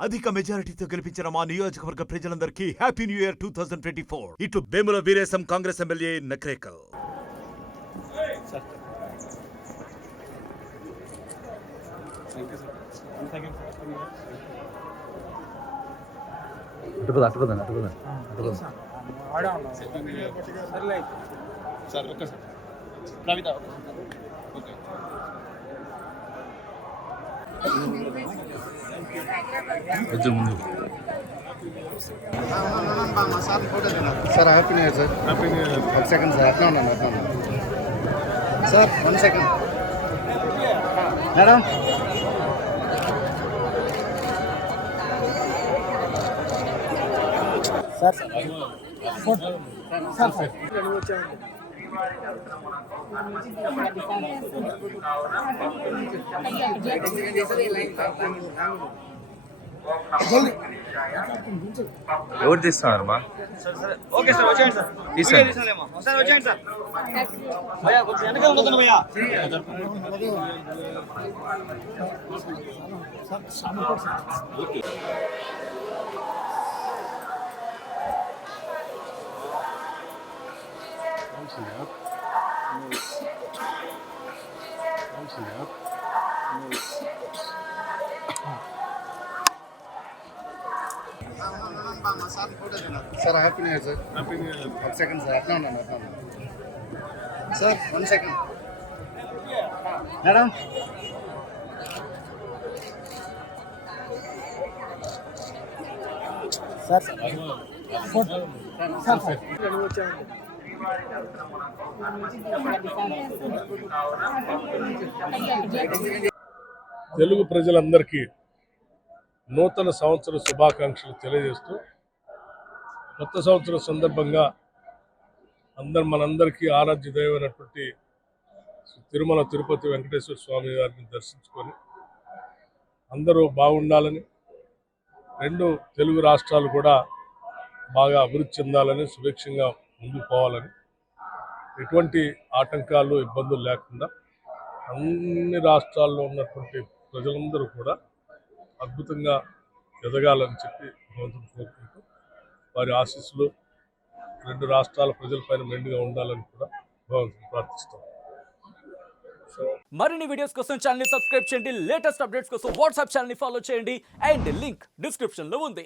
అధిక మెజారిటీతో గెలిపించిన మా నియోజకవర్గ ప్రజలందరికీ happy new year two thousand twenty four. ఇట్లు వేముల వీరేశం కాంగ్రెస్ ఎమ్మెల్యే నక్రేకల్. అటుపద అటుపద సార్ కవిత ఓకే కొంచెం ముందు sir happy new year sir happy new year ఒక సెకండ్ సార్ అట్లా ఉన్నాను అట్లా ఉన్నాను సార్ వన్ సెకండ్ మేడం ఎవరు తీస్తున్నారు మా ఓకే సార్ వచ్చేయండి సార్. తీసాను సార్ వచ్చేయండి సార్. భయ్యా కొంచెం వెనక ఉండదు భయ్యా. Sir. Happy new year sir happy new year ఒక సెకండ్ సార్ అట్లా ఉన్నాను అట్లా ఉన్నాను sir one second madam Telugu ప్రజలందరికీ నూతన సంవత్సర శుభాకాంక్షలు తెలియజేస్తూ కొత్త సంవత్సరం సందర్భంగా అందరు మనందరికీ ఆరాధ్య దైవమైనటువంటి తిరుమల తిరుపతి వెంకటేశ్వర స్వామి వారిని దర్శించుకొని అందరూ బాగుండాలని రెండు తెలుగు రాష్ట్రాలు కూడా బాగా అభివృద్ధి చెందాలని సుభిక్షంగా ముందుకు పోవాలని ఎటువంటి ఆటంకాలు ఇబ్బందులు లేకుండా అన్ని రాష్ట్రాల్లో ఉన్నటువంటి ప్రజలందరూ కూడా అద్భుతంగా ఎదగాలని చెప్పి భగవంతుని కోరుకుంటూ వారి ఆశీస్సులు రెండు రాష్ట్రాల ప్రజలపైన మెండుగా ఉండాలని కూడా భగవంతుని ప్రార్థిస్తాం. మరిన్ని వీడియోస్ కోసం ఛానల్ని సబ్స్క్రైబ్ చేయండి. లేటెస్ట్ అప్డేట్స్ కోసం వాట్సాప్ ఛానల్ని ఫాలో చేయండి. అండ్ లింక్ డిస్క్రిప్షన్లో ఉంది.